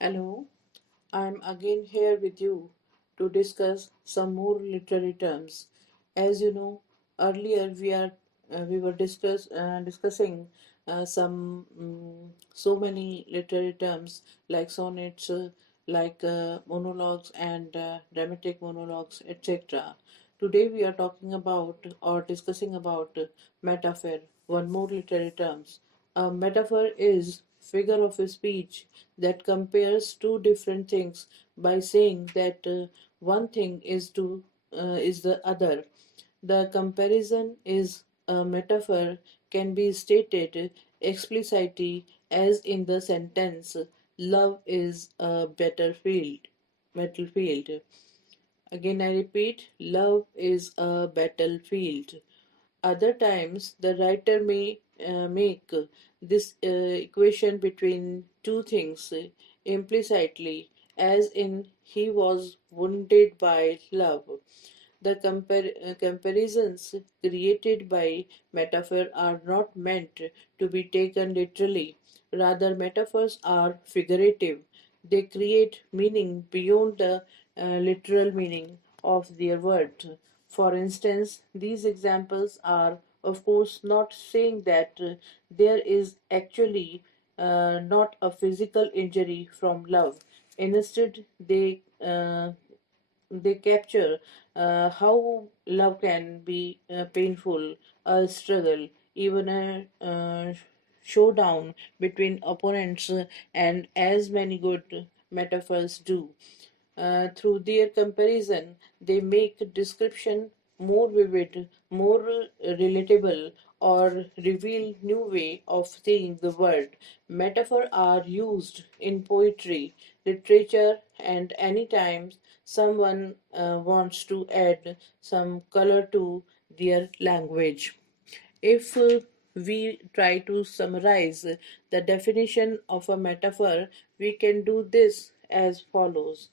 Hello, I'm again here with you to discuss some more literary terms. As you know, earlier we were discussing some so many literary terms like sonnets, monologues and dramatic monologues, etc. Today we are talking about or discussing about metaphor, one more literary terms. A metaphor is figure of a speech that compares two different things by saying that one thing is the other. The comparison is a metaphor can be stated explicitly as in the sentence love is a battlefield. Again I repeat, love is a battlefield. Other times, the writer may make this equation between two things implicitly, as in he was wounded by love. The comparisons created by metaphor are not meant to be taken literally. Rather, metaphors are figurative. They create meaning beyond the literal meaning of their words. For instance, these examples are, of course, not saying that there is actually not a physical injury from love. Instead, they capture how love can be painful, a struggle, even a showdown between opponents, and as many good metaphors do. Through their comparison, they make description more vivid, more relatable, or reveal new way of seeing the world. Metaphors are used in poetry, literature, and anytime someone wants to add some color to their language. If we try to summarize the definition of a metaphor, we can do this as follows.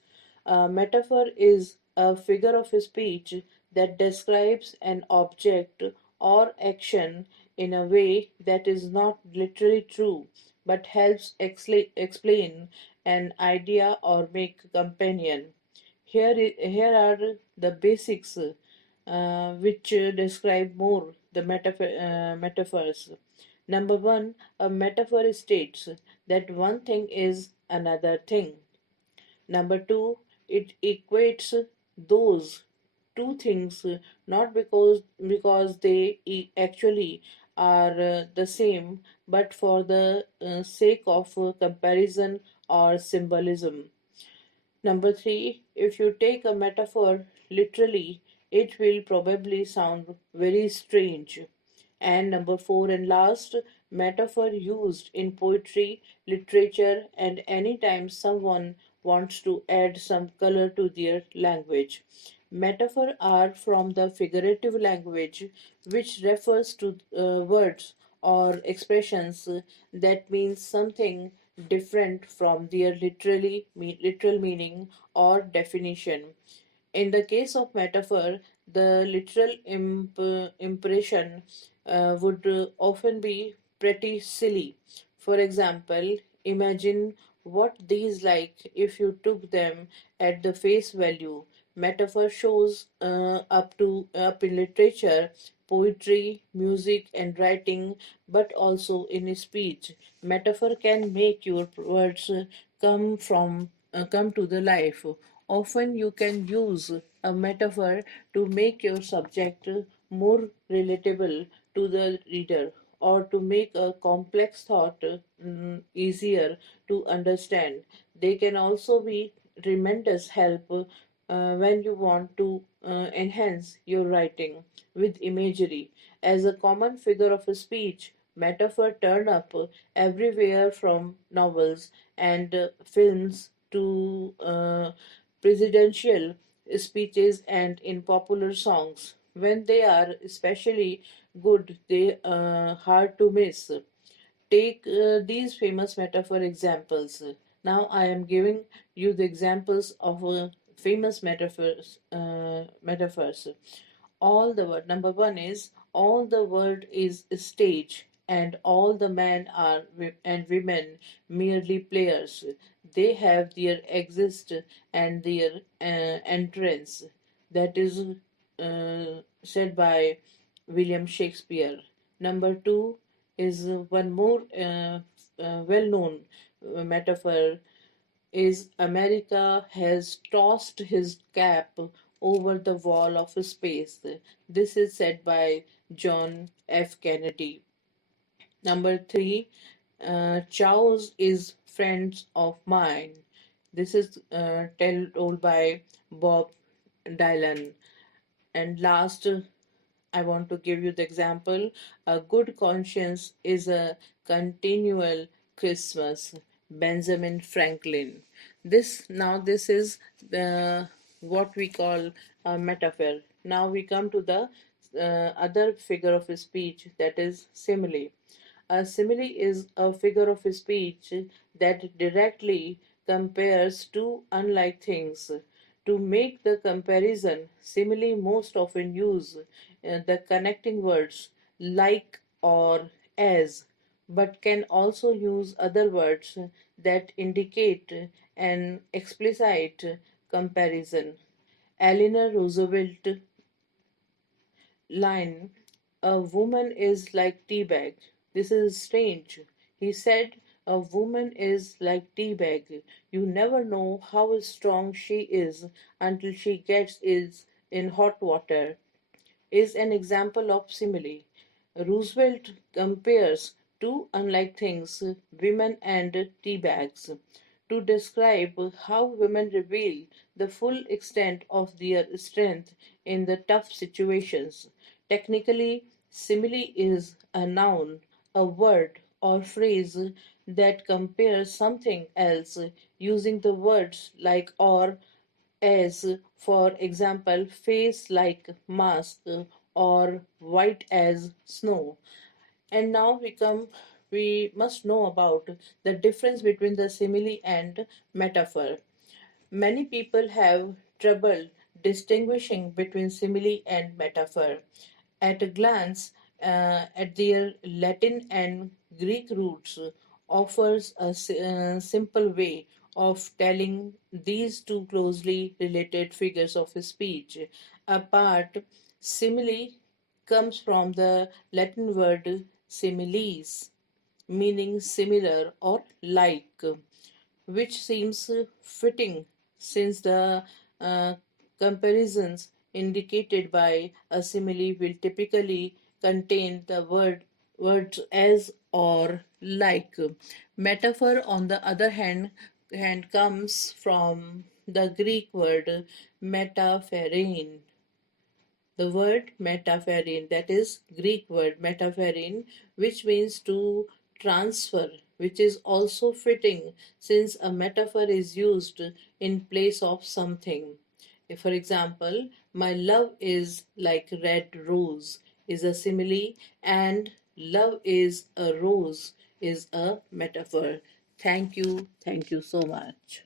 A metaphor is a figure of speech that describes an object or action in a way that is not literally true but helps explain an idea or make companion. Here are the basics which describe more the metaphors. Number one, a metaphor states that one thing is another thing. Number two, it equates those two things not because they actually are the same, but for the sake of comparison or symbolism. Number three, if you take a metaphor literally, it will probably sound very strange. And number four and last, metaphor used in poetry, literature, and anytime someone wants to add some color to their language. Metaphor are from the figurative language, which refers to words or expressions that mean something different from their literal meaning or definition. In the case of metaphor, the literal impression would often be pretty silly. For example, imagine what these like if you took them at the face value. Metaphor shows up in literature, poetry, music, and writing, but also in speech. Metaphor can make your words come to the life. Often you can use a metaphor to make your subject more relatable to the reader or to make a complex thought easier to understand. They can also be tremendous help when you want to enhance your writing with imagery. As a common figure of speech, metaphor turn up everywhere from novels and films to presidential speeches and in popular songs. When they are especially good, they are hard to miss. Take these famous metaphor examples. Now I am giving you the examples of famous metaphors. All the world. Number one is all the world is a stage. and all the men are and women merely players. They have their exist and their entrance. That is said by William Shakespeare. Number two is one more well known metaphor is America has tossed his cap over the wall of space. This is said by John F. Kennedy. Number three, Chows is friends of mine. This is told by Bob Dylan. And last, I want to give you the example. A good conscience is a continual Christmas. Benjamin Franklin. This is the what we call a metaphor. Now we come to the other figure of speech, that is simile. A simile is a figure of speech that directly compares two unlike things. To make the comparison, simile most often use the connecting words like or as, but can also use other words that indicate an explicit comparison. Eleanor Roosevelt line, a woman is like tea bag. This is strange. He said, a woman is like tea bag. You never know how strong she is until she gets is in hot water is an example of simile. Roosevelt compares two unlike things, women and tea bags, to describe how women reveal the full extent of their strength in the tough situations. Technically, simile is a noun, a word or phrase that compares something else using the words like or as, for example, face like mask or white as snow. And now we must know about the difference between the simile and metaphor. Many people have trouble distinguishing between simile and metaphor. At a glance, at their Latin and Greek roots, offers a simple way of telling these two closely related figures of speech apart. Simile comes from the Latin word similes, meaning similar or like, which seems fitting since the uh, comparisons indicated by a simile will typically contain the words as or like. Metaphor, on the other hand comes from the Greek word metapherein, the word metapherein, that is Greek word metapherein, which means to transfer, which is also fitting since a metaphor is used in place of something. If, for example, my love is like red rose is a simile and love is a rose is a metaphor. Thank you so much.